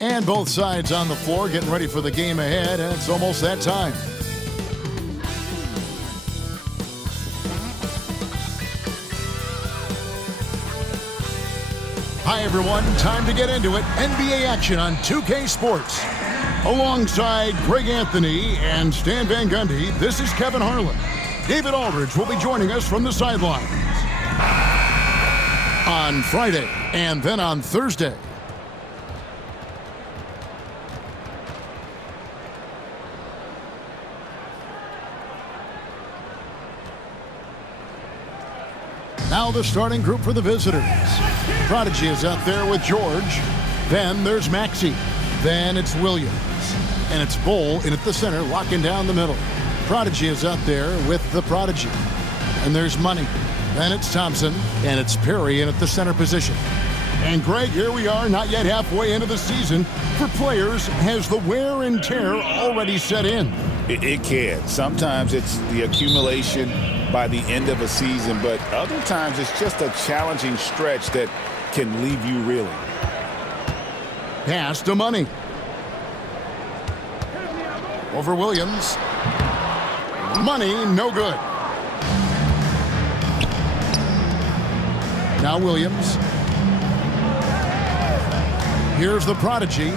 And both sides on the floor getting ready for the game ahead, and it's almost that time. Hi, everyone. Time to get into it. NBA action on 2K Sports. Alongside Greg Anthony and Stan Van Gundy, this is Kevin Harlan. David Aldridge will be joining us from the sidelines on Friday and then on Thursday. Now the starting group for the visitors. Prodigy is out there with George. Then there's Maxey. Then it's Williams. And it's Bull in at the center, locking down the middle. Prodigy is out there with the Prodigy. And there's Money. Then it's Thompson. And it's Perry in at the center position. And Greg, here we are, not yet halfway into the season. For players, has the wear and tear already set in? It can. Sometimes it's the accumulation by the end of a season, but other times it's just a challenging stretch that can leave you reeling. Pass to Money. Over Williams. Money, no good. Now Williams. Here's the Prodigy.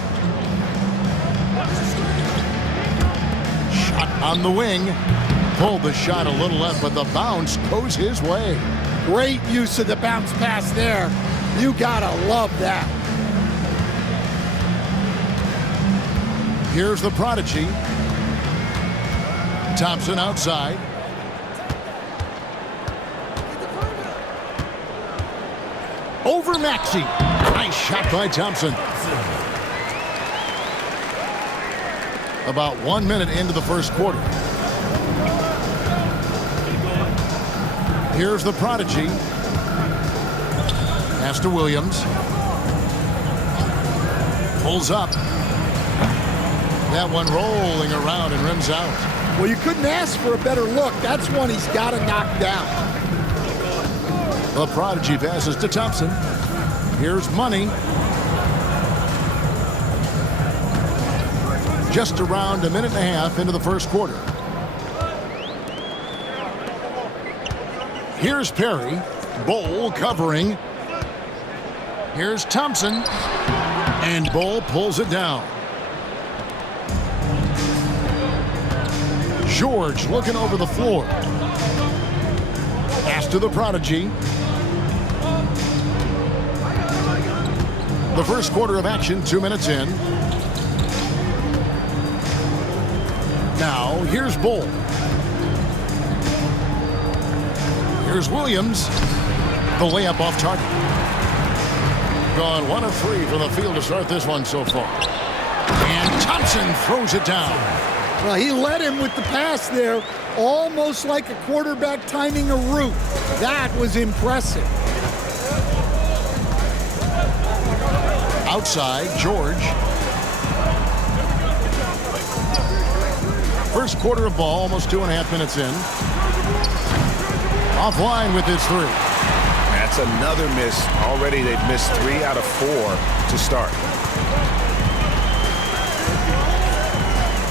Shot on the wing. Pulled the shot a little left, but the bounce goes his way. Great use of the bounce pass there. You gotta love that. Here's the Prodigy. Thompson outside. Over Maxey. Nice shot by Thompson. About 1 minute into the first quarter. Here's the Prodigy. Pass to Williams. Pulls up. That one rolling around and rims out. Well, you couldn't ask for a better look. That's one he's got to knock down. The Prodigy passes to Thompson. Here's Money. Just around a minute and a half into the first quarter. Here's Perry. Bull covering. Here's Thompson. And Bull pulls it down. George looking over the floor. Pass to the Prodigy. The first quarter of action, 2 minutes in. Now, here's Bull. Here's Williams. The layup off target. Gone 1 of 3 from the field to start this one so far. And Thompson throws it down. Well, he led him with the pass there, almost like a quarterback timing a route. That was impressive. Outside, George. First quarter of ball, almost 2.5 minutes in. Offline with his 3. That's another miss. Already they've missed 3 out of 4 to start.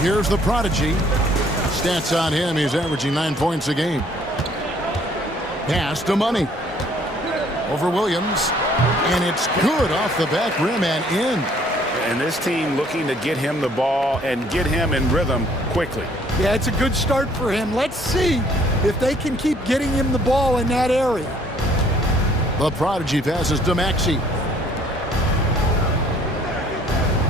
Here's the Prodigy. Stats on him, he's averaging 9 points a game. Pass to Money. Over Williams. And it's good off the back rim and in. And this team looking to get him the ball and get him in rhythm quickly. Yeah, it's a good start for him. Let's see if they can keep getting him the ball in that area. The Prodigy passes to Maxey.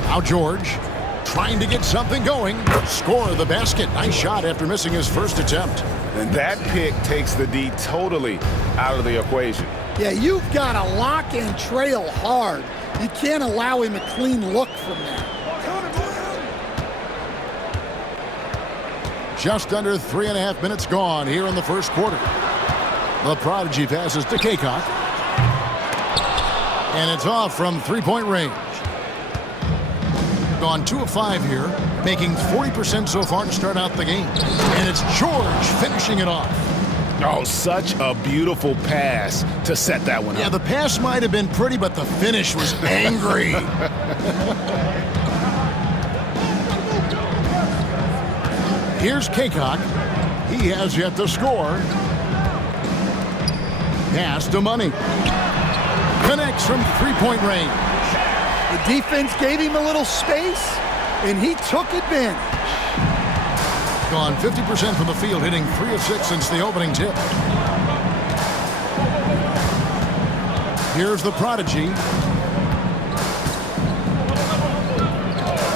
Now George trying to get something going. Score the basket. Nice shot after missing his first attempt. And that pick takes the D totally out of the equation. Yeah, you've got to lock and trail hard. You can't allow him a clean look from that. Just under 3.5 minutes gone here in the first quarter. The Prodigy passes to Kaycock. And it's off from three-point range. Gone 2 of 5 here, making 40% so far to start out the game. And it's George finishing it off. Oh, such a beautiful pass to set that one up. Yeah, the pass might have been pretty, but the finish was angry. Here's Kaycock. He has yet to score. Pass to Money. Connects from three-point range. The defense gave him a little space, and he took advantage. Gone 50% from the field, hitting 3 of 6 since the opening tip. Here's the prodigy.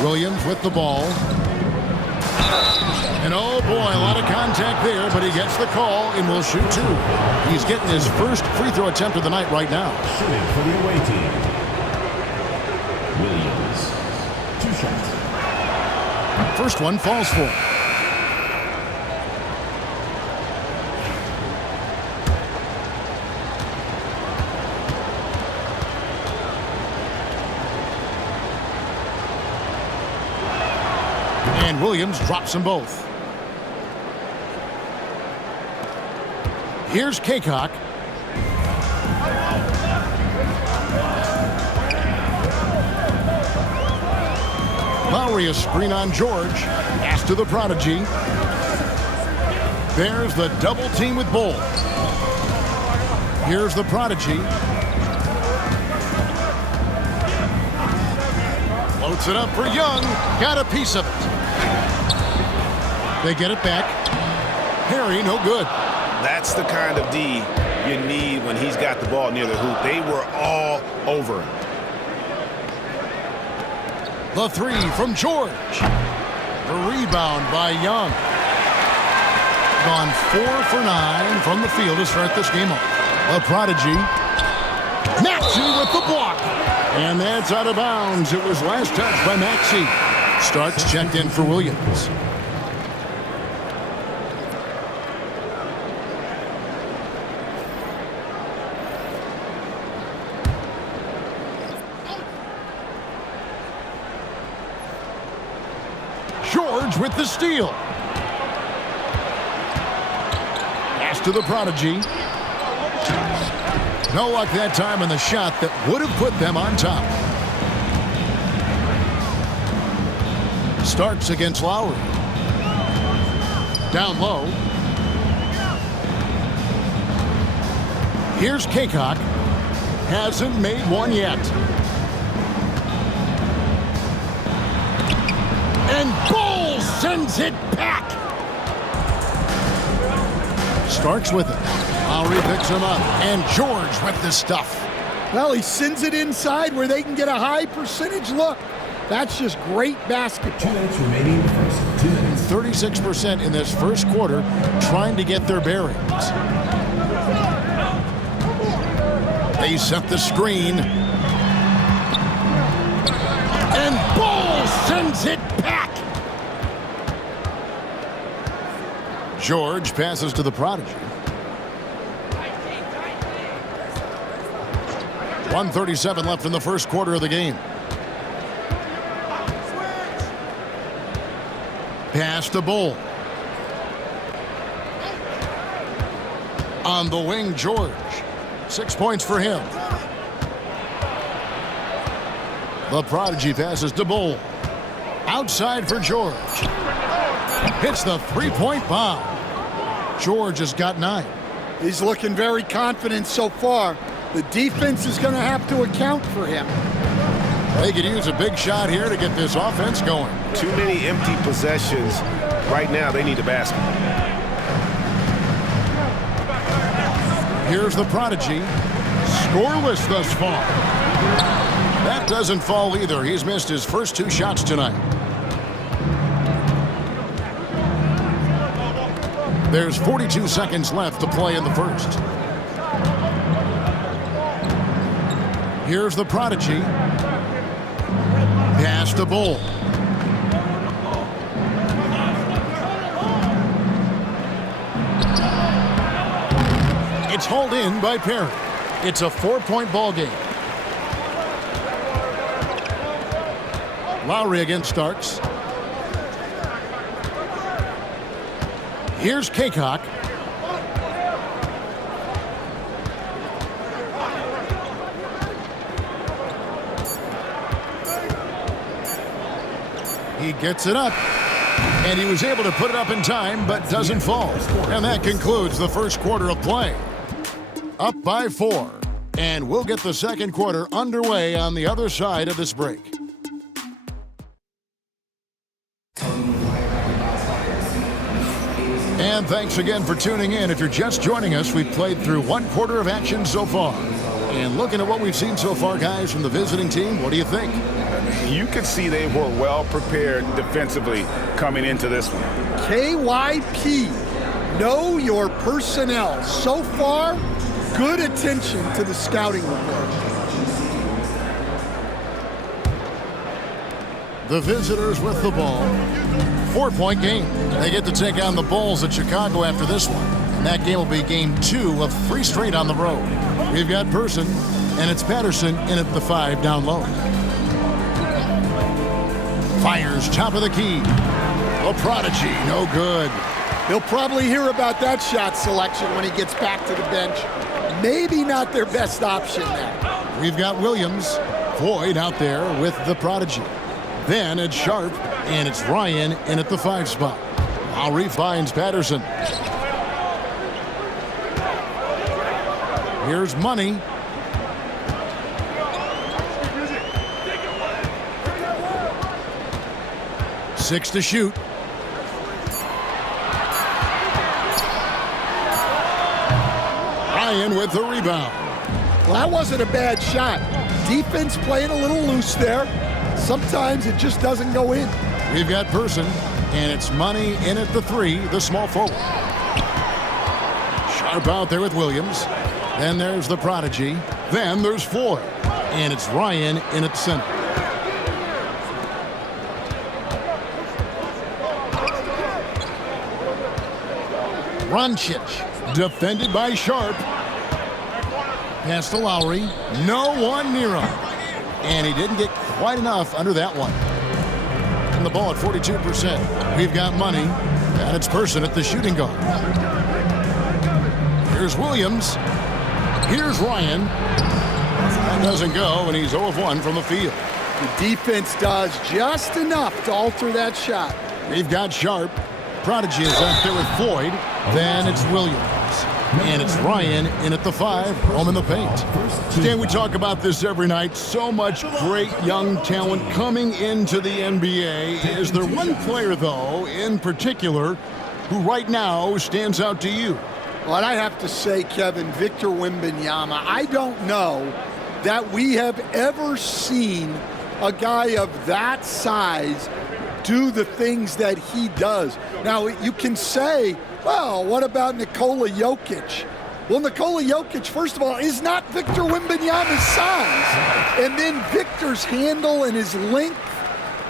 Williams with the ball. And oh boy, a lot of contact there, but he gets the call and will shoot 2. He's getting his first free throw attempt of the night right now. Shooting for the away team. Williams, 2 shots. First one falls for him. And Williams drops them both. Here's Kaycock. Lowry a screen on George. Pass to the prodigy. There's the double team with Bull. Here's the prodigy. Floats it up for Young. Got a piece of it. They get it back. Harry, no good. That's the kind of D you need when he's got the ball near the hoop. They were all over him. The 3 from George. The rebound by Young. Gone 4 for 9 from the field to start this game off. The prodigy. Maxey with the block. And that's out of bounds. It was last touched by Maxey. Starks checked in for Williams. George with the steal. Pass to the prodigy. No luck that time in the shot that would have put them on top. Starks against Lowry. Down low. Here's Kaycock. Hasn't made one yet. And Bull sends it back. Starks with it. Lowry picks him up. And George with the stuff. Well, he sends it inside where they can get a high percentage look. That's just great basketball. 2 minutes remaining in the first. 2 minutes. 36% in this first quarter trying to get their bearings. They set the screen. And Bull sends it back. George passes to the prodigy. 1:37 left in the first quarter of the game. Pass to Bull. On the wing, George. 6 points for him. The prodigy passes to Bull. Outside for George. Hits the three-point bomb. George has got 9. He's looking very confident so far. The defense is going to have to account for him. They could use a big shot here to get this offense going. Too many empty possessions. Right now, they need a basket. Here's the prodigy. Scoreless thus far. That doesn't fall either. He's missed his first 2 shots tonight. There's 42 seconds left to play in the first. Here's the prodigy. Pass to Bull. It's hauled in by Perry. It's a 4-point ball game. Lowry against Starks. Here's Kaycock. He gets it up. And he was able to put it up in time, but doesn't fall. And that concludes the first quarter of play. Up by 4. And we'll get the second quarter underway on the other side of this break. And thanks again for tuning in. If you're just joining us, we've played through one quarter of action so far. And looking at what we've seen so far, guys, from the visiting team, what do you think? You can see they were well prepared defensively coming into this one. KYP, know your personnel. So far, good attention to the scouting report. The visitors with the ball. 4-point game. They get to take on the Bulls at Chicago after this one. And that game will be game 2 of 3 straight on the road. We've got Person, and it's Patterson in at the 5 down low. Fires top of the key. A prodigy, no good. He'll probably hear about that shot selection when he gets back to the bench. Maybe not their best option now. We've got Williams, Floyd out there with the prodigy. Then it's Sharp, and it's Ryan in at the 5 spot. Lowry finds Patterson. Here's Money. Six to shoot. Ryan with the rebound. Well, that wasn't a bad shot. Defense playing a little loose there. Sometimes it just doesn't go in. We've got Person, and it's Money in at the 3, the small forward. Sharp out there with Williams. Then there's the prodigy. Then there's Floyd, and it's Ryan in at center. Roncic, defended by Sharp. Pass to Lowry. No one near him. And he didn't get quite enough under that one. And the ball at 42%. We've got Money. And it's Person at the shooting guard. Here's Williams. Here's Ryan. That doesn't go, and he's 0 of 1 from the field. The defense does just enough to alter that shot. We've got Sharp. Prodigy is up there with Floyd. Then it's Williams. And it's Ryan in at the 5, home in the paint. Stan, we talk about this every night. So much great young talent coming into the NBA. Is there one player, though, in particular, who right now stands out to you? Well, I have to say, Kevin, Victor Wembanyama. I don't know that we have ever seen a guy of that size do the things that he does. Now, you can say, well, what about Nikola Jokic? Well, Nikola Jokic, first of all, is not Victor Wembanyama's size. And then Victor's handle and his length,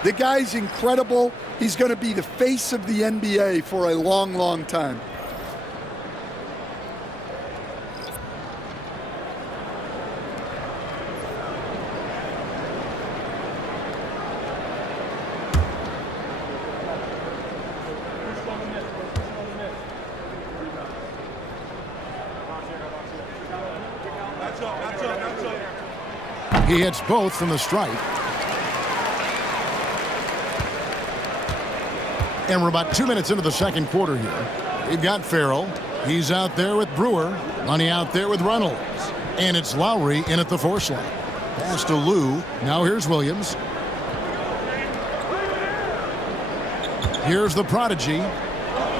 the guy's incredible. He's going to be the face of the NBA for a long, long time. He hits both from the stripe. And we're about 2 minutes into the second quarter here. We've got Farrell. He's out there with Brewer. Money out there with Reynolds. And it's Lowry in at the 4 slot. Pass to Lou. Now here's Williams. Here's the prodigy.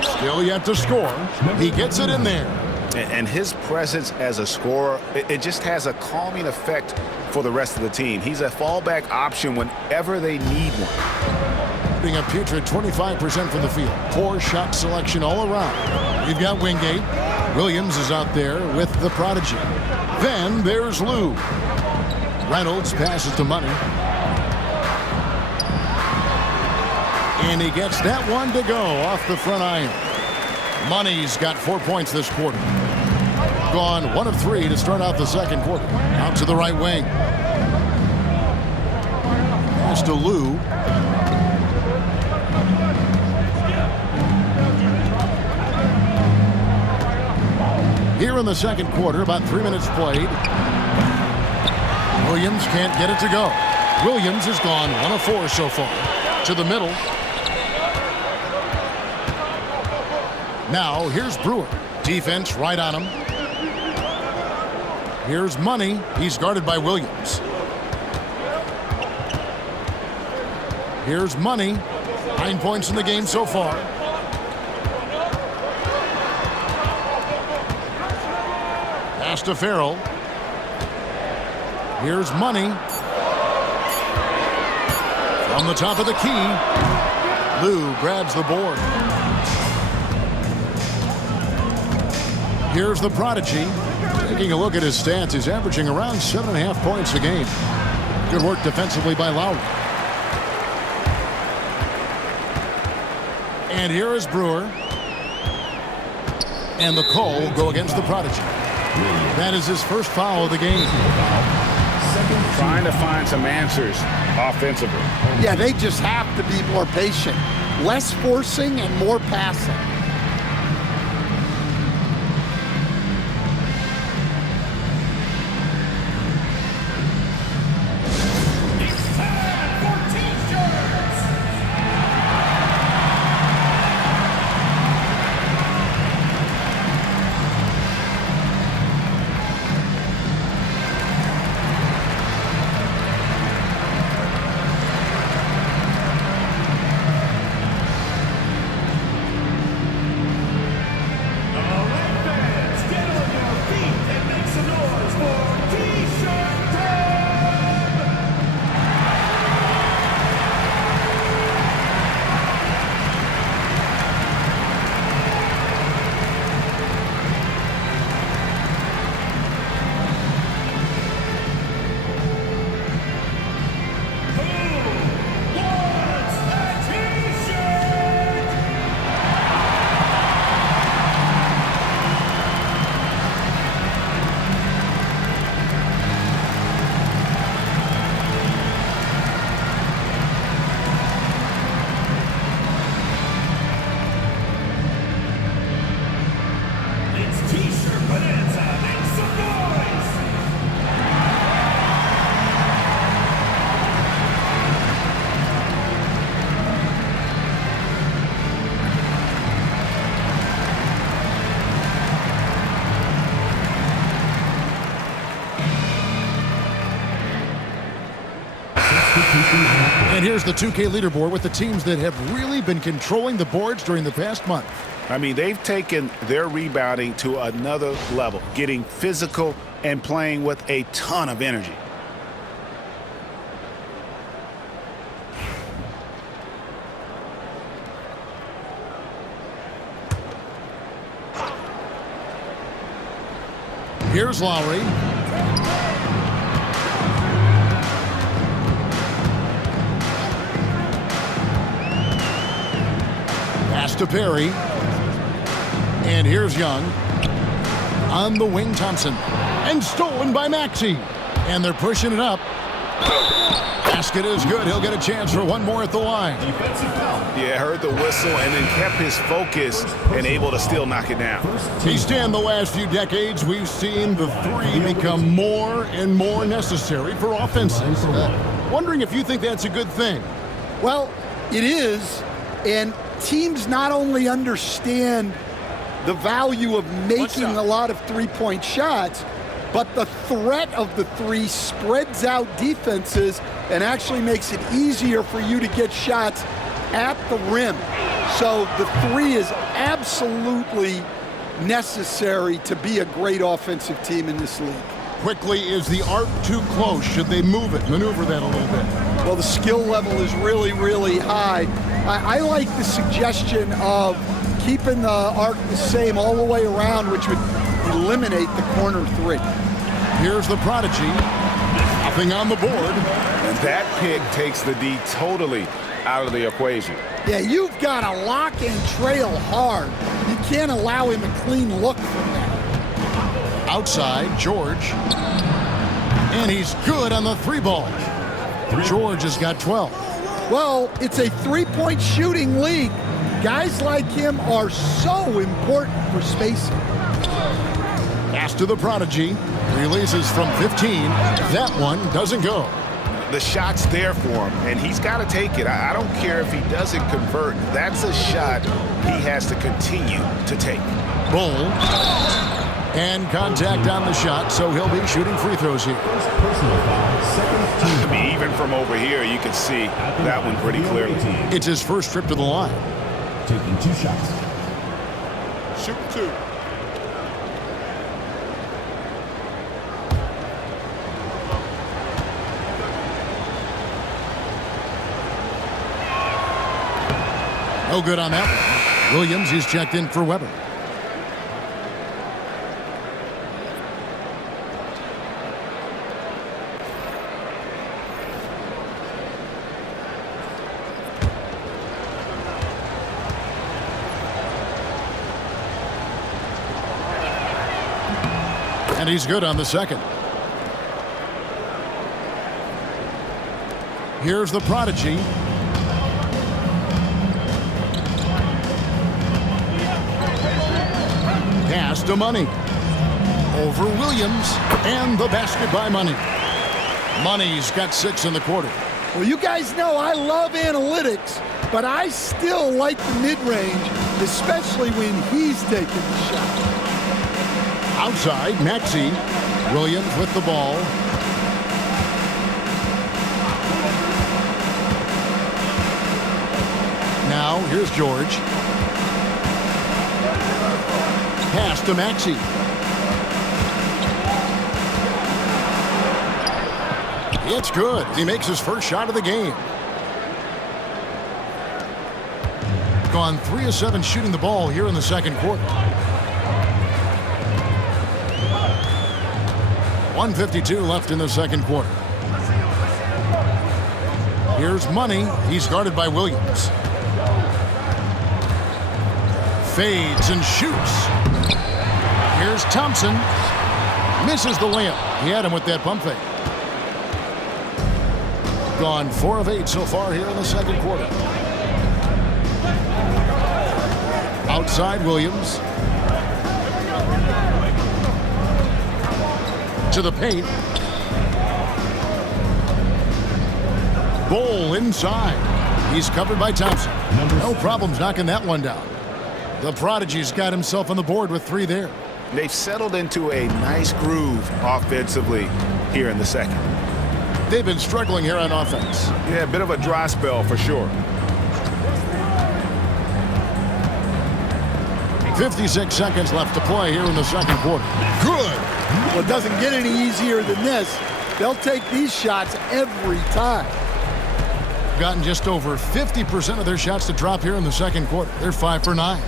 Still yet to score. He gets it in there. And his presence as a scorer, it just has a calming effect for the rest of the team. He's a fallback option whenever they need one. Being a putrid 25% from the field. Poor shot selection all around. We've got Wingate. Williams is out there with the prodigy. Then there's Lou. Reynolds passes to Money. And he gets that one to go off the front iron. Money's got 4 points this quarter. Gone 1 of 3 to start out the second quarter. Out to the right wing. Pass to Lou. Here in the second quarter, about 3 minutes played. Williams can't get it to go. Williams has gone 1 of 4 so far. To the middle. Now here's Brewer. Defense right on him. Here's Money. He's guarded by Williams. Here's Money. 9 points in the game so far. Pass to Farrell. Here's Money. From the top of the key, Lou grabs the board. Here's the Prodigy. Taking a look at his stats, he's averaging around 7.5 points a game. Good work defensively by Lowry. And here is Brewer. And the call will go against the Prodigy. That is his first foul of the game. Trying to find some answers offensively. Yeah, they just have to be more patient. Less forcing and more passing. And here's the 2K leaderboard with the teams that have really been controlling the boards during the past month. I mean, they've taken their rebounding to another level, getting physical and playing with a ton of energy. Here's Lowry. Pass to Perry. And here's Young. On the wing, Thompson. And stolen by Maxey. And they're pushing it up. Basket is good. He'll get a chance for one more at the line. Yeah, heard the whistle and then kept his focus and able to still knock it down. East End, the last few decades, we've seen the three become more and more necessary for offenses. Wondering if you think that's a good thing. Well, it is, and teams not only understand the value of making a lot of three-point shots, but the threat of the three spreads out defenses and actually makes it easier for you to get shots at the rim. So the three is absolutely necessary to be a great offensive team in this league. Quickly, is the arc too close? Should they move it, maneuver that a little bit? Well, the skill level is really, really high. I like the suggestion of keeping the arc the same all the way around, which would eliminate the corner three. Here's the Prodigy. Nothing on the board. And that pick takes the D totally out of the equation. Yeah, you've got to lock and trail hard. You can't allow him a clean look from that. Outside, George. And he's good on the three ball. George has got 12. Well, it's a three-point shooting league. Guys like him are so important for spacing. Pass to the Prodigy. Releases from 15. That one doesn't go. The shot's there for him, and he's got to take it. I don't care if he doesn't convert. That's a shot he has to continue to take. Bull. And contact on the shot, so he'll be shooting free throws here. Personal foul, second team I mean, foul. even from over here, you can see that one pretty clearly. It's his first trip to the line. Taking 2 shots. Shoot 2. No good on that one. Williams, he's checked in for Weber. And he's good on the second. Here's the prodigy. Pass to Money. Over Williams. And the basket by Money. Money's got 6 in the quarter. Well, you guys know I love analytics, but I still like the mid-range, especially when he's taking the shot. Outside, Maxey. Williams with the ball. Now, here's George. Pass to Maxey. It's good. He makes his first shot of the game. Gone 3 of 7 shooting the ball here in the second quarter. 1:52 left in the second quarter. Here's Money. He's guarded by Williams. Fades and shoots. Here's Thompson. Misses the layup. He had him with that pump fake. Gone 4 of 8 so far here in the second quarter. Outside Williams. To the paint. Bull inside. He's covered by Thompson. No problems knocking that one down. The prodigy's got himself on the board with 3 there. They've settled into a nice groove offensively here in the second. They've been struggling here on offense. Yeah, a bit of a dry spell for sure. 56 seconds left to play here in the second quarter. Good. Well, it doesn't get any easier than this. They'll take these shots every time. Gotten just over 50% of their shots to drop here in the second quarter. They're 5 for 9.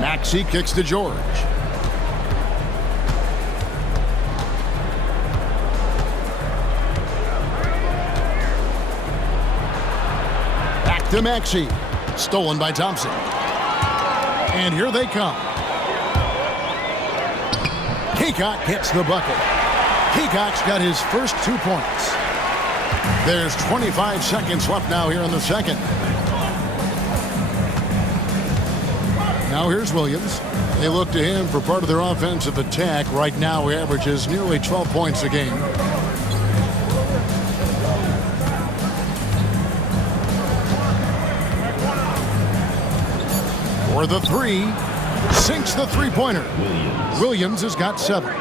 Maxey kicks to George. Back to Maxey. Stolen by Thompson. And here they come. Peacock gets the bucket. Peacock's got his first 2 points. There's 25 seconds left now here in the second. Now here's Williams. They look to him for part of their offensive attack. Right now he averages nearly 12 points a game. For the 3, sinks the three-pointer. Williams has got 7.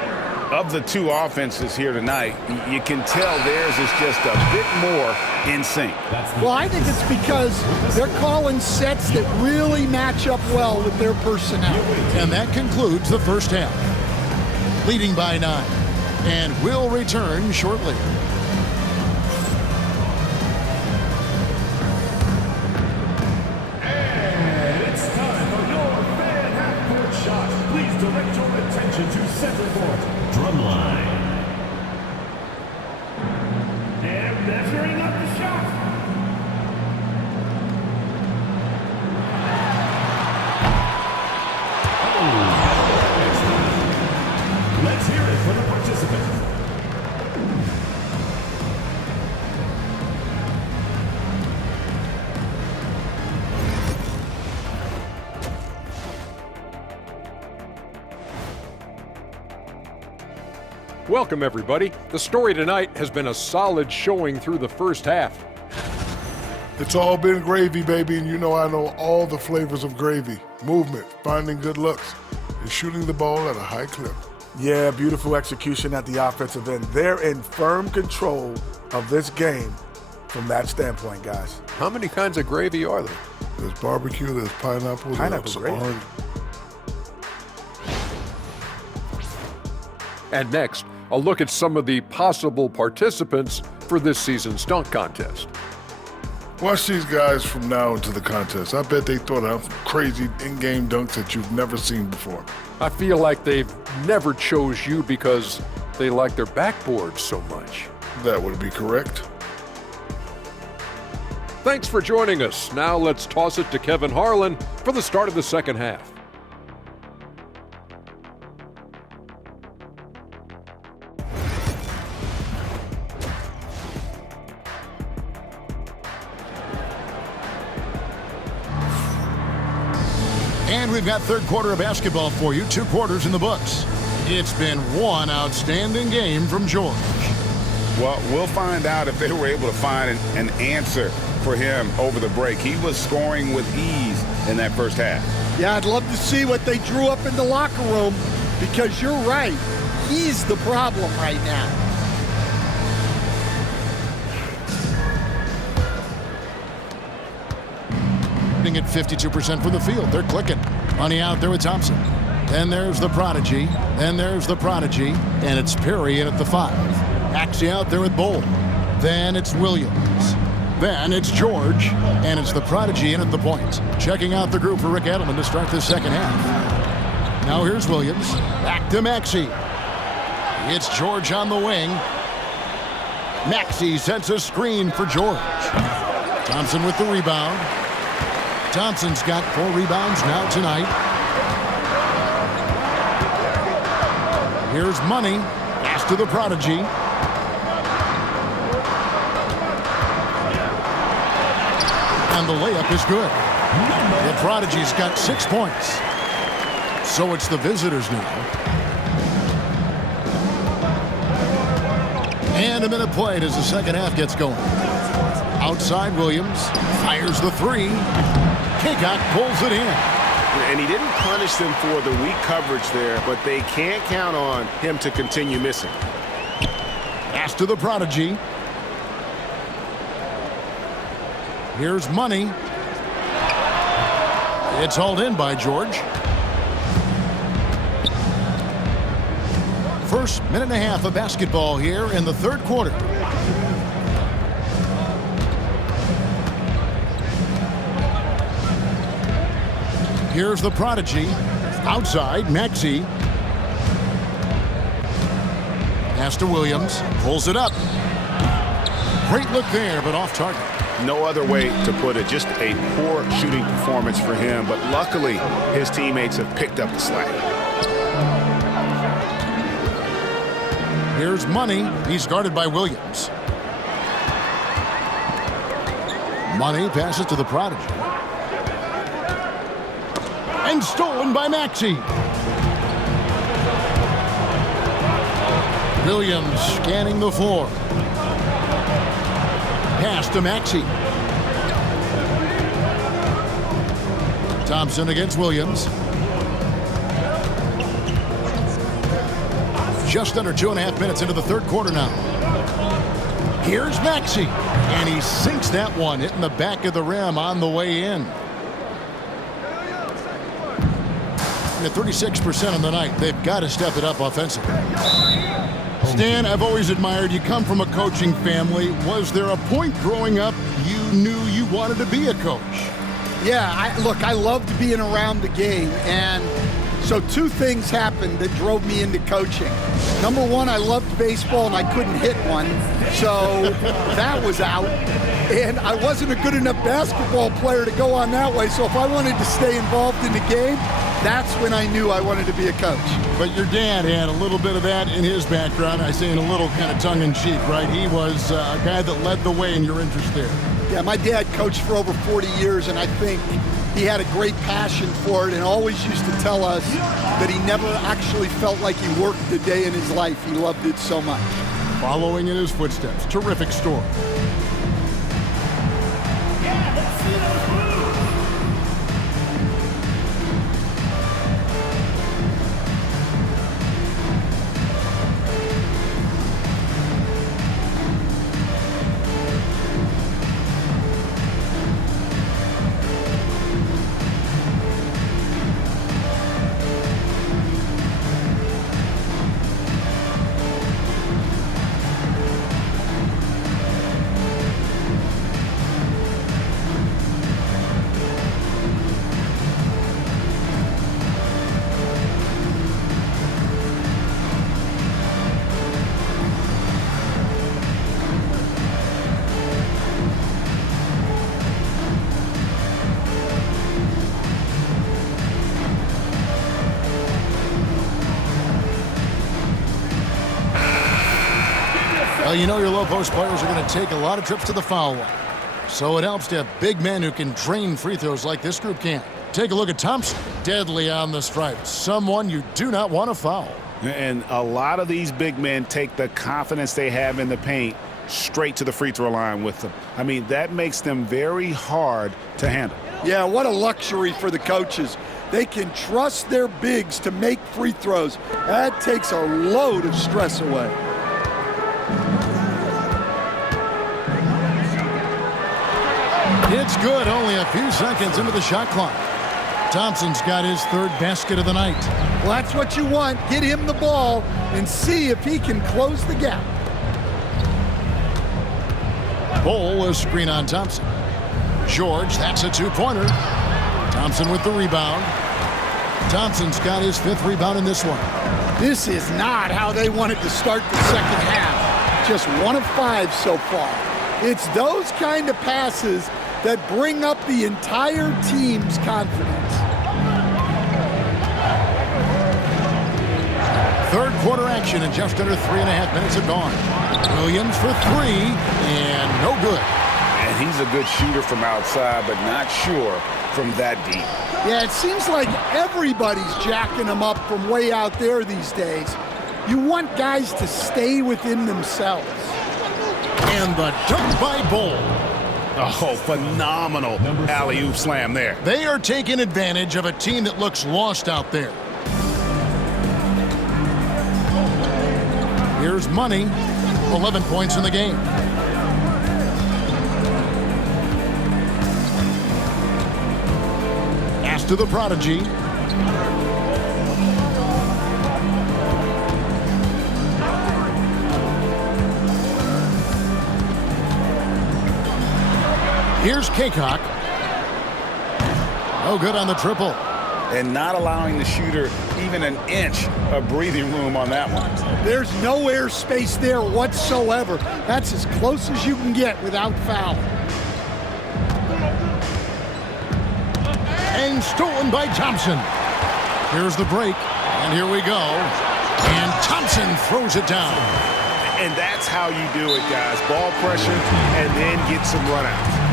Of the 2 offenses here tonight, you can tell theirs is just a bit more in sync. Well, I think it's because they're calling sets that really match up well with their personnel. And that concludes the first half. Leading by 9. And will return shortly. And it's time for your fan half-court shot. Please direct your attention to center court. Drumline. And measuring up the shot. Let's hear it for the participants. Welcome, everybody. The story tonight has been a solid showing through the first half. It's all been gravy, baby, and you know I know all the flavors of gravy. Movement, finding good looks, and shooting the ball at a high clip. Yeah, beautiful execution at the offensive end. They're in firm control of this game from that standpoint, guys. How many kinds of gravy are there? There's barbecue, there's pineapple, there's gravy. orange. And next, a look at some of the possible participants for this season's dunk contest. Watch these guys from now into the contest. I bet they thought out some crazy in-game dunks that you've never seen before. I feel like they've never chose you because they like their backboards so much. That would be correct. Thanks for joining us. Now let's toss it to Kevin Harlan for the start of the second half. And we've got third quarter of basketball for you, 2 quarters in the books. It's been one outstanding game from George. Well, we'll find out if they were able to find an answer for him over the break. He was scoring with ease in that first half. Yeah, I'd love to see what they drew up in the locker room, because you're right. He's the problem right now. At 52% from the field. They're clicking. Money out there with Thompson. Then there's the prodigy. Then there's the prodigy. And it's Perry in at the 5. Maxey out there with Bowl. Then it's Williams. Then it's George. And it's the prodigy in at the point. Checking out the group for Rick Edelman to start this second half. Now here's Williams. Back to Maxey. It's George on the wing. Maxey sets a screen for George. Thompson with the rebound. Thompson's got 4 rebounds now tonight. Here's Money. Pass to the prodigy. And the layup is good. The prodigy's got 6 points. So it's the visitors now. And a minute played as the second half gets going. Outside Williams. Fires the 3. Kaycock pulls it in. And he didn't punish them for the weak coverage there, but they can't count on him to continue missing. Pass to the prodigy. Here's Money. It's hauled in by George. First minute and a half of basketball here in the third quarter. Here's the prodigy. Outside, Maxey. Pass to Williams. Pulls it up. Great look there, but off target. No other way to put it. Just a poor shooting performance for him, but luckily his teammates have picked up the slack. Here's Money. He's guarded by Williams. Money passes to the prodigy. And stolen by Maxey. Williams scanning the floor. Pass to Maxey. Thompson against Williams. Just under 2.5 minutes into the third quarter now. Here's Maxey. And he sinks that one, hitting the back of the rim on the way in. At 36% on the night, they've got to step it up offensively. Stan, I've always admired you. Come from a coaching family. Was there a point growing up you knew you wanted to be a coach? Yeah, I loved being around the game, and so 2 things happened that drove me into coaching. Number 1, I loved baseball and I couldn't hit one, so that was out. And I wasn't a good enough basketball player to go on that way, so if I wanted to stay involved in the game, that's when I knew I wanted to be a coach. But your dad had a little bit of that in his background. I say in a little kind of tongue-in-cheek, right? He was a guy that led the way in your interest there. Yeah, my dad coached for over 40 years, and I think he had a great passion for it and always used to tell us that he never actually felt like he worked a day in his life. He loved it so much. Following in his footsteps, terrific story. Yeah, let's see those moves. Well, you know your low post players are going to take a lot of trips to the foul line. So it helps to have big men who can drain free throws like this group can. Take a look at Thompson. Deadly on the stripe. Someone you do not want to foul. And a lot of these big men take the confidence they have in the paint straight to the free throw line with them. I mean, that makes them very hard to handle. Yeah, what a luxury for the coaches. They can trust their bigs to make free throws. That takes a load of stress away. It's good, only a few seconds into the shot clock. Thompson's got his third basket of the night. Well, that's what you want. Get him the ball and see if he can close the gap. Bull a screen on Thompson. George, that's a two-pointer. Thompson with the rebound. Thompson's got his fifth rebound in this one. This is not how they wanted to start the second half. Just 1 of 5 so far. It's those kind of passes that bring up the entire team's confidence. Third quarter action and just under 3.5 minutes have gone. Williams for 3 and no good. And he's a good shooter from outside, but not sure from that deep. Yeah, it seems like everybody's jacking them up from way out there these days. You want guys to stay within themselves. And the dunk by Bull. Oh, phenomenal alley-oop slam there. They are taking advantage of a team that looks lost out there. Here's Money, 11 points in the game. Pass to the prodigy. Here's Kaycock. No good on the triple. And not allowing the shooter even an inch of breathing room on that one. There's no air space there whatsoever. That's as close as you can get without foul. And stolen by Thompson. Here's the break, and here we go. And Thompson throws it down. And that's how you do it, guys. Ball pressure and then get some runouts.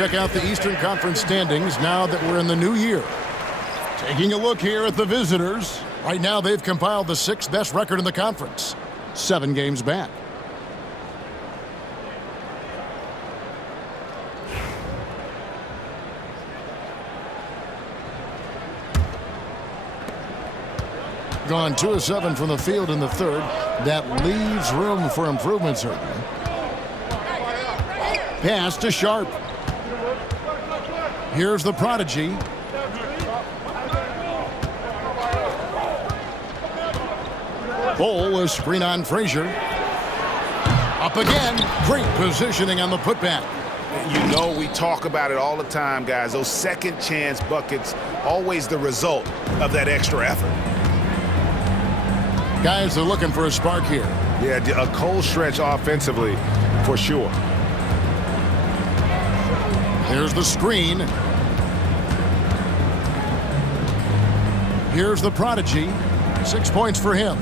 check out the Eastern Conference standings now that we're in the new year. Taking a look here at the visitors. Right now, they've compiled the 6th best record in the conference. 7 games back. Gone 2 of 7 from the field in the third. That leaves room for improvement, certainly. Pass to Sharp. Here's the prodigy. Bowl, a screen on Frazier. Up again. Great positioning on the putback. You know, we talk about it all the time, guys. Those second chance buckets, always the result of that extra effort. Guys are looking for a spark here. Yeah, a cold stretch offensively, for sure. Here's the screen. Here's the prodigy. 6 points for him.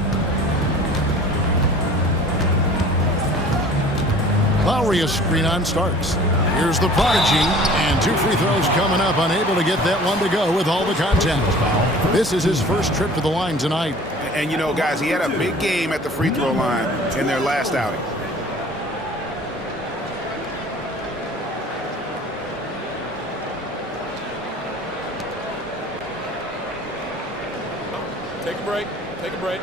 Lowry, a screen on starts. Here's the prodigy, and 2 free throws coming up, unable to get that one to go with all the contact. This is his first trip to the line tonight. And, you know, guys, he had a big game at the free throw line in their last outing. Take a break. Take a break.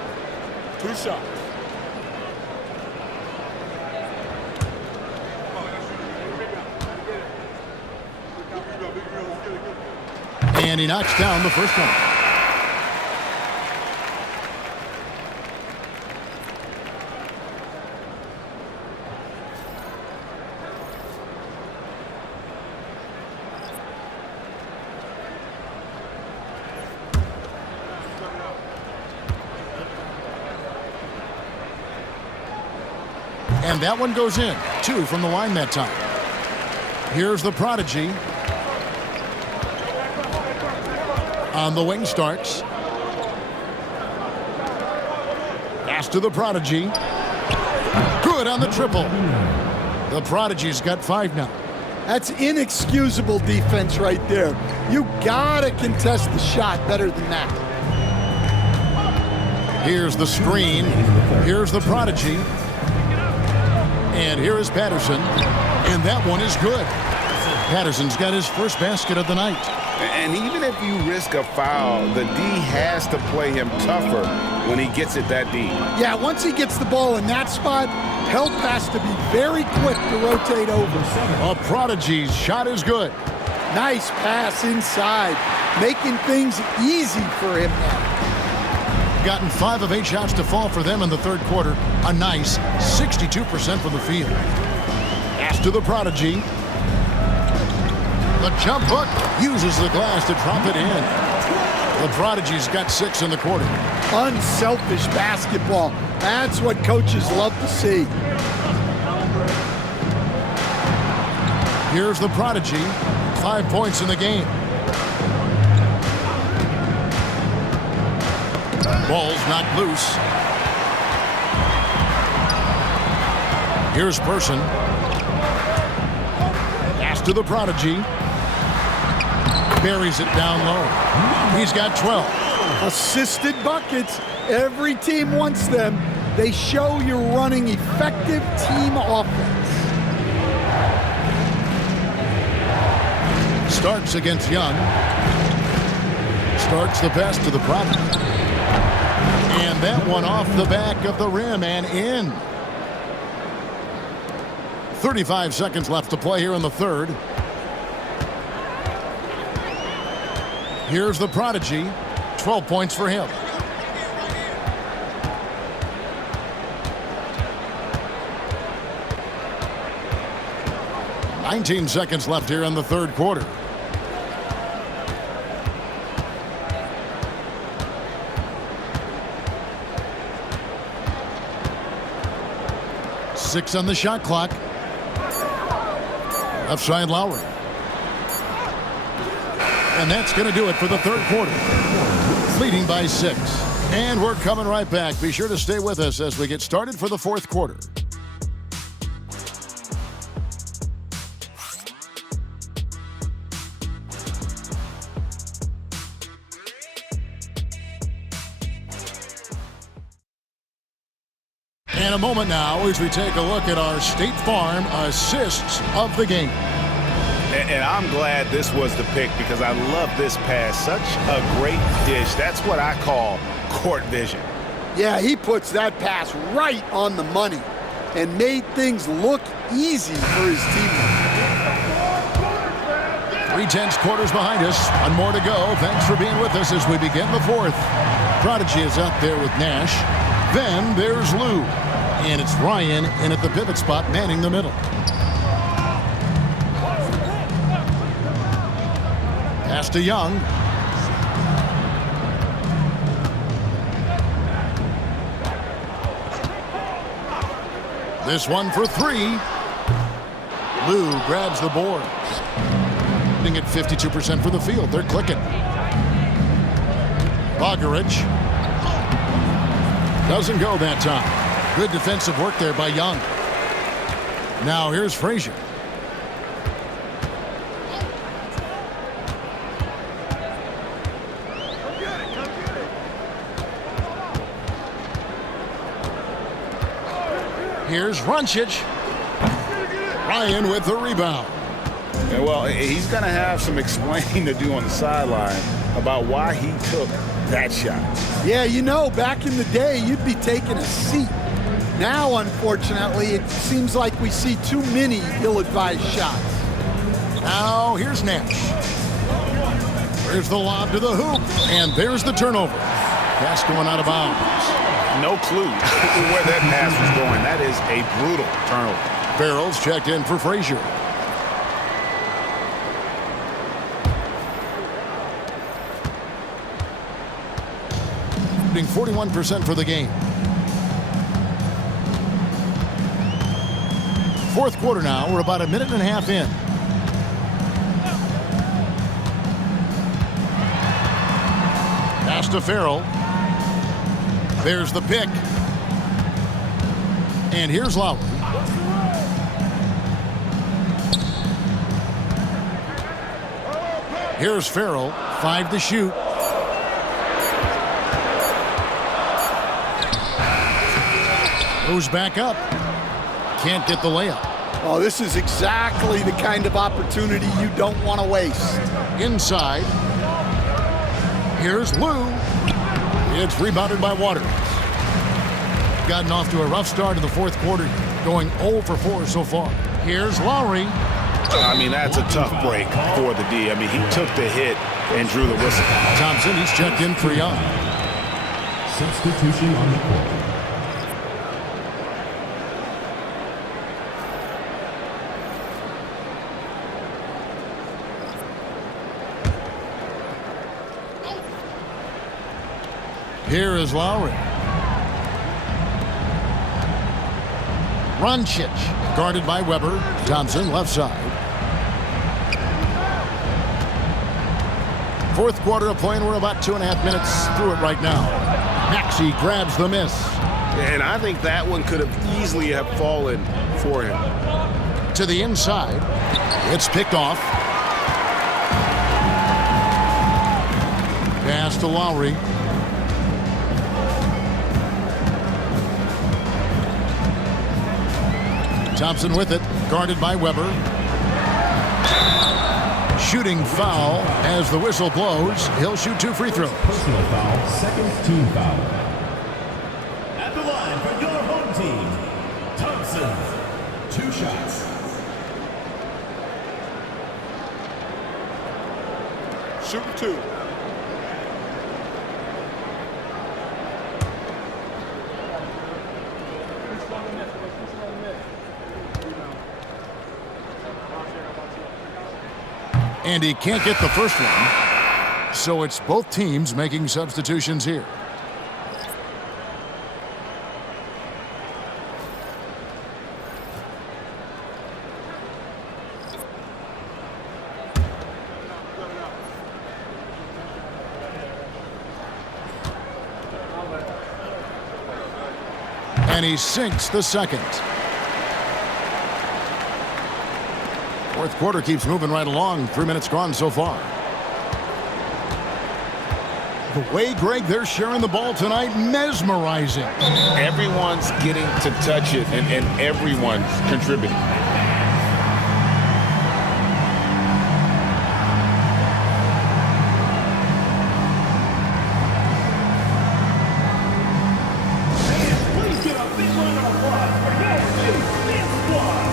2 shots. And he knocks down the first one. And that one goes in. 2 from the line that time. Here's the prodigy. On the wing starts. Pass to the prodigy. Good on the triple. The prodigy's got 5 now. That's inexcusable defense right there. You gotta contest the shot better than that. Here's the screen. Here's the prodigy. And here is Patterson. And that one is good. Patterson's got his first basket of the night. And even if you risk a foul, the D has to play him tougher when he gets it that deep. Yeah, once he gets the ball in that spot, help has to be very quick to rotate over. A prodigy's shot is good. Nice pass inside, making things easy for him now. Gotten 5 of 8 shots to fall for them in the third quarter. A nice 62% from the field. Pass to the prodigy. The jump hook uses the glass to drop it in. The prodigy's got 6 in the quarter. Unselfish basketball. That's what coaches love to see. Here's the prodigy. 5 points in the game. Ball's knocked loose. Here's Person. Pass to the prodigy. Buries it down low. He's got 12. Assisted buckets. Every team wants them. They show you're running effective team offense. Starks against Young. Starks the pass to the prodigy. And that one off the back of the rim and in. 35 seconds left to play here in the third. Here's the prodigy. 12 points for him. $19 seconds left here in the third quarter. Six on the shot clock. Left side Lowry. And that's going to do it for the third quarter. Leading by 6. And we're coming right back. Be sure to stay with us as we get started for the fourth quarter. And a moment now as we take a look at our State Farm assists of the game. And I'm glad this was the pick because I love this pass. Such a great dish. That's what I call court vision. Yeah, he puts that pass right on the money and made things look easy for his teammates. 3/10 quarters behind us. One more to go. Thanks for being with us as we begin the fourth. Prodigy is out there with Nash. Then there's Lou. And it's Ryan in at the pivot spot, manning the middle. Pass to Young. This one for three. Lou grabs the board. At 52% for the field. They're clicking. Bogarich. Doesn't go that time. Good defensive work there by Young. Now here's Frazier. Here's Runchich. Ryan with the rebound. And well, he's going to have some explaining to do on the sideline about why he took that shot. Yeah, you know, back in the day, you'd be taking a seat. Now, unfortunately, it seems like we see too many ill-advised shots. Now, here's Nash. There's the lob to the hoop, and there's the turnover. Pass going out of bounds. No clue where that pass was going. That is a brutal turnover. Farrell's checked in for Frazier. 41% for the game. Fourth quarter now. We're about a minute and a half in. Pass to Farrell. There's the pick. And here's Lowry. Here's Farrell. 5 to shoot. Goes back up. Can't get the layup. Oh, this is exactly the kind of opportunity you don't want to waste. Inside. Here's Lou. It's rebounded by Waters. Gotten off to a rough start in the fourth quarter, going 0 for 4 so far. Here's Lowry. I mean, that's a tough break for the D. I mean, he took the hit and drew the whistle. Thompson, he's checked in for Young. Substitution on the court. Here is Lowry. Runchich, guarded by Weber. Thompson, left side. Fourth quarter of play, and we're about 2.5 minutes through it right now. Maxey grabs the miss. And I think that one could have easily have fallen for him. To the inside. It's picked off. Pass to Lowry. Thompson with it, guarded by Weber. Shooting foul as the whistle blows. He'll shoot 2 free throws. Personal foul, second team foul. At the line for your home team, Thompson. 2 shots. Shooting 2. And he can't get the first one. So it's both teams making substitutions here. And he sinks the second. Fourth quarter keeps moving right along. 3 minutes gone so far. The way, Greg, they're sharing the ball tonight, mesmerizing. Everyone's getting to touch it, and everyone's contributing. Please give a big round of applause for your team squad.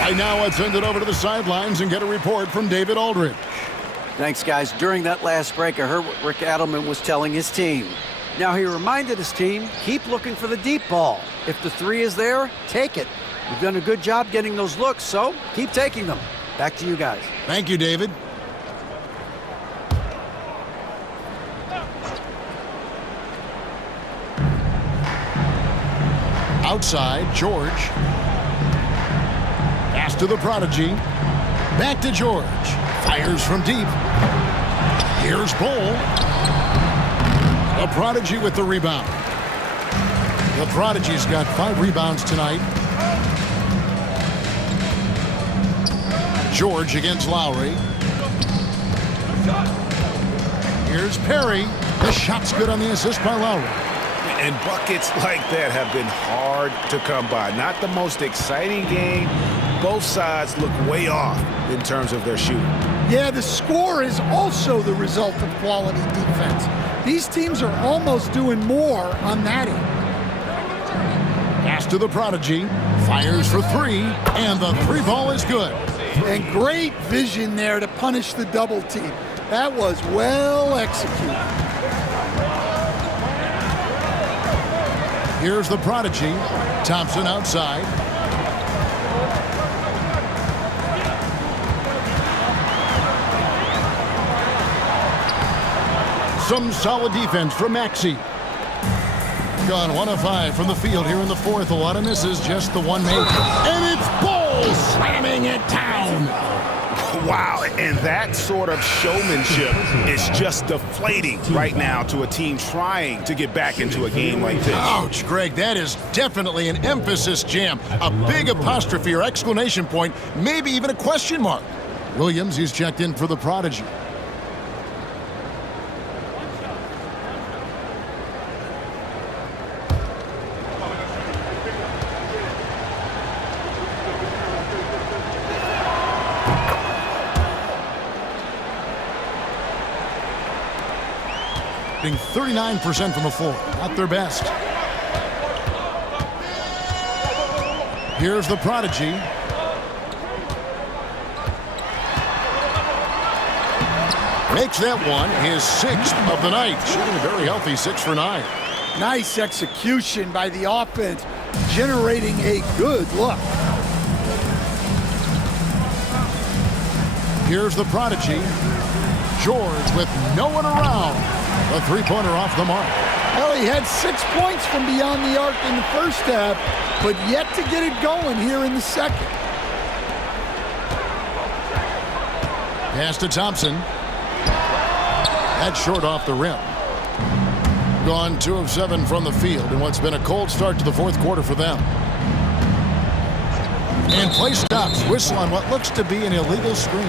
Right now, let's send it over to the sidelines and get a report from David Aldridge. Thanks, guys. During that last break, I heard what Rick Adelman was telling his team. Now, he reminded his team, keep looking for the deep ball. If the three is there, take it. You've done a good job getting those looks, so keep taking them. Back to you guys. Thank you, David. Outside, George. Pass to the prodigy. Back to George. Fires from deep. Here's Bull. The prodigy with the rebound. The prodigy's got 5 rebounds tonight. George against Lowry. Here's Perry. The shot's good on the assist by Lowry. And buckets like that have been hard to come by. Not the most exciting game. Both sides look way off in terms of their shooting. Yeah, the score is also the result of quality defense. These teams are almost doing more on that end. Pass to the prodigy. Fires for 3. And the 3 ball is good. And great vision there to punish the double team. That was well executed. Here's the prodigy. Thompson outside. Some solid defense from Maxey. Gone 1 of 5 from the field here in the fourth. A lot of misses, just the one made. And it's Bull slamming it down. Wow, and that sort of showmanship is just deflating right now to a team trying to get back into a game like this. Ouch, Greg, that is definitely an emphasis jam. A big apostrophe or exclamation point, maybe even a question mark. Williams, he's checked in for the prodigy. Being 39% from the floor, not their best. Here's the prodigy. Makes that one his 6th of the night. Shooting a very healthy 6 for 9. Nice execution by the offense, generating a good look. Here's the prodigy. George with no one around. The three-pointer off the mark. Well, he had 6 points from beyond the arc in the first half, but yet to get it going here in the second. Pass to Thompson. That's short off the rim. gone 2 of 7 from the field in what's been a cold start to the fourth quarter for them. And play stops. Whistle on what looks to be an illegal screen.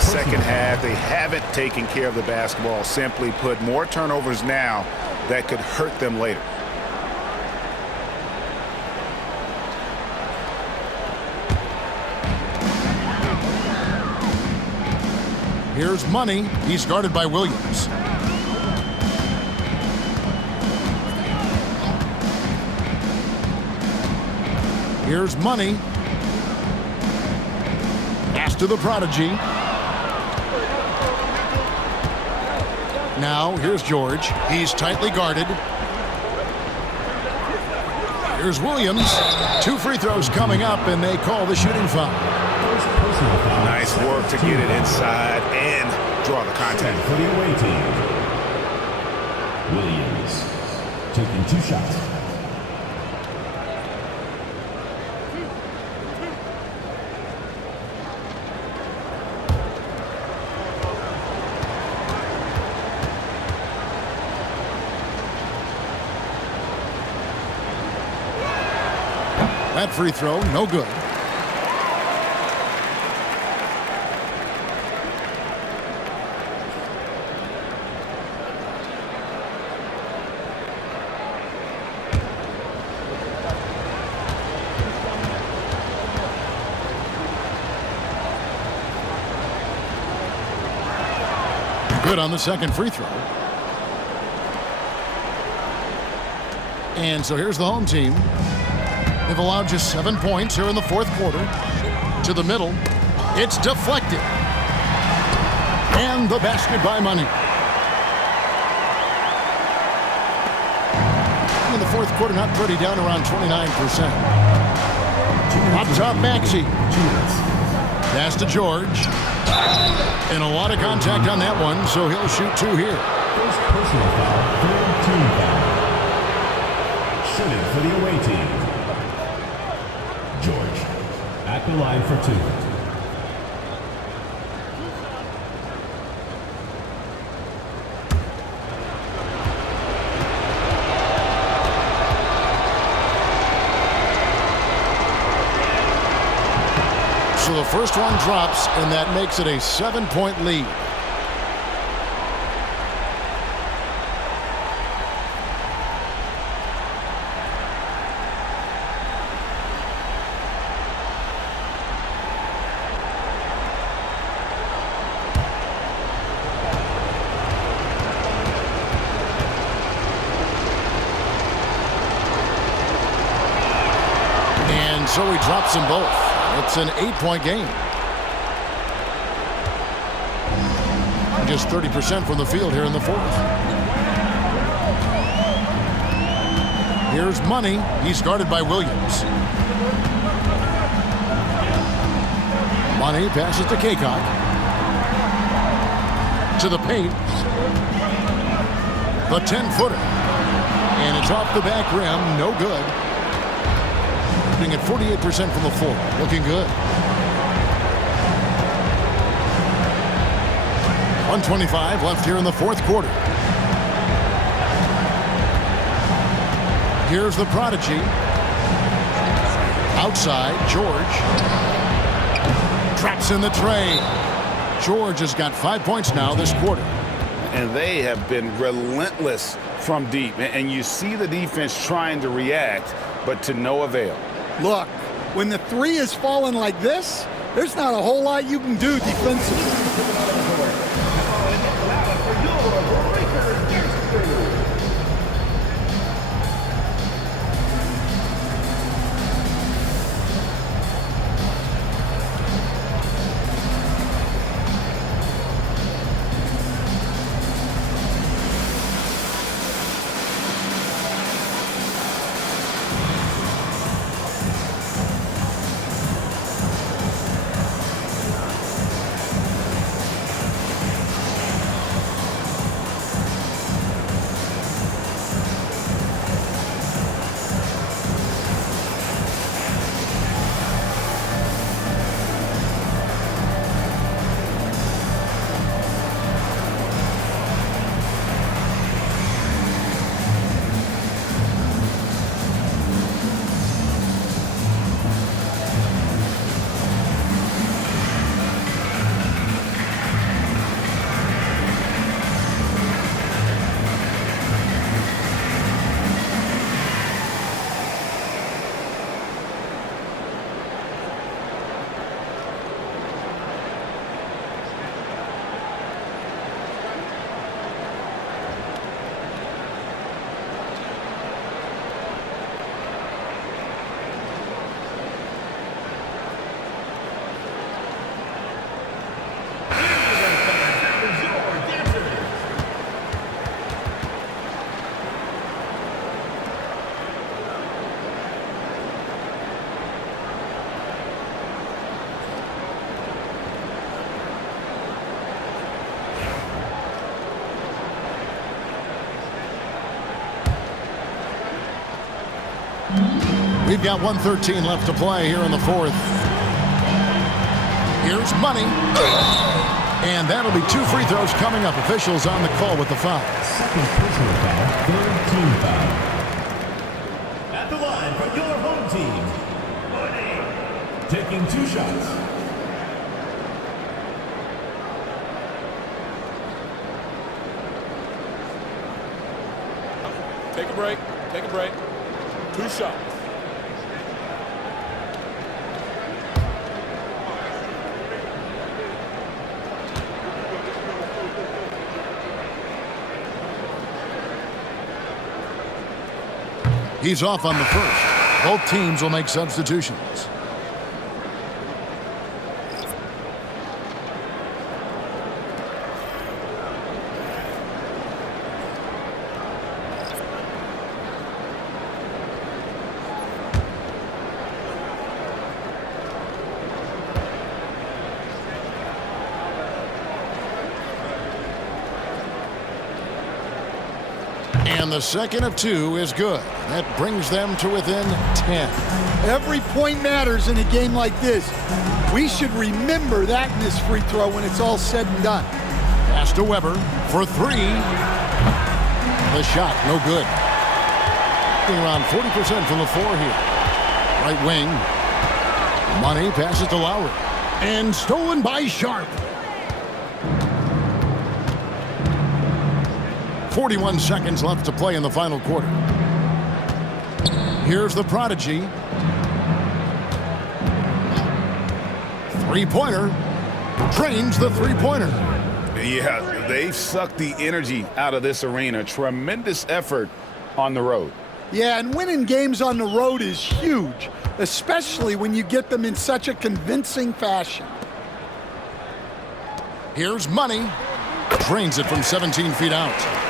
Second half, they haven't taken care of the basketball. Simply put, more turnovers now that could hurt them later. Here's Money. He's guarded by Williams. Here's Money. Pass to the prodigy. Now, here's George. He's tightly guarded. Here's Williams. 2 free throws coming up, and they call the shooting foul. Nice work to get it inside and draw the contact. For the away team, Williams taking 2 shots. That free throw, no good. Good on the second free throw. And so here's the home team. They've allowed just 7 points here in the fourth quarter. To the middle. It's deflected. And the basket by Money. In the fourth quarter, not pretty, down around 29%. Up top, Maxey. Pass to George. And a lot of contact on that one, so he'll shoot 2 here. First personal foul, third team foul. Shooting for the away team, George at the line for 2. So the first one drops, and that makes it a 7-point lead. And so he drops them both. It's an 8-point game. Just 30% from the field here in the fourth. Here's Money. He's guarded by Williams. Money passes to Kaycock. To the paint. The 10-footer. And it's off the back rim. No good. Shooting at 48% from the floor. Looking good. 1:25 left here in the fourth quarter. Here's the prodigy. Outside, George. Traps in the tray. George has got 5 points now this quarter. And they have been relentless from deep. And you see the defense trying to react, but to no avail. Look, when the 3 is falling like this, there's not a whole lot you can do defensively. We've got 1:13 left to play here in the fourth. Here's Money. And that'll be 2 free throws coming up. Officials on the call with the foul. Second personal foul, third team foul. At the line for your home team, taking 2 shots. Take a break. Take a break. 2 shots. He's off on the first. Both teams will make substitutions. And the second of 2 is good. That brings them to within 10. Every point matters in a game like this. We should remember that in this free throw when it's all said and done. Pass to Weber for 3. The shot, no good. Around 40% from the floor here. Right wing. Money passes to Lowry. And stolen by Sharp. 41 seconds left to play in the final quarter. Here's the Prodigy. 3-pointer. Drains the 3-pointer. Yeah, they've sucked the energy out of this arena. Tremendous effort on the road. Yeah, and winning games on the road is huge, especially when you get them in such a convincing fashion. Here's Money. Drains it from 17 feet out.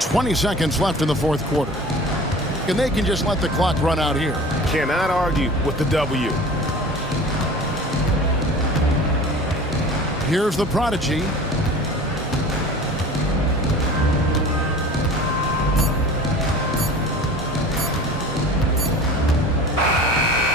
20 seconds left in the fourth quarter. And they can just let the clock run out here. Cannot argue with the W. Here's the Prodigy.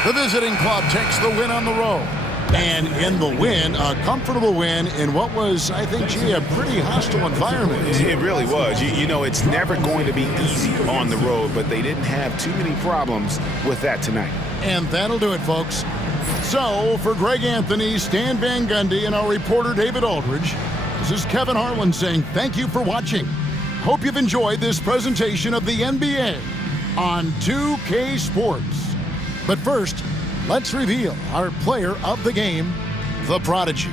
The visiting club takes the win on the road. And in the win, a comfortable win in what was, I think, a pretty hostile environment. It really was. You know, it's never going to be easy on the road, but they didn't have too many problems with that tonight. And that'll do it, folks. So, for Greg Anthony, Stan Van Gundy, and our reporter David Aldridge, this is Kevin Harlan saying thank you for watching. Hope you've enjoyed this presentation of the NBA on 2K Sports. But first, let's reveal our player of the game, the Prodigy.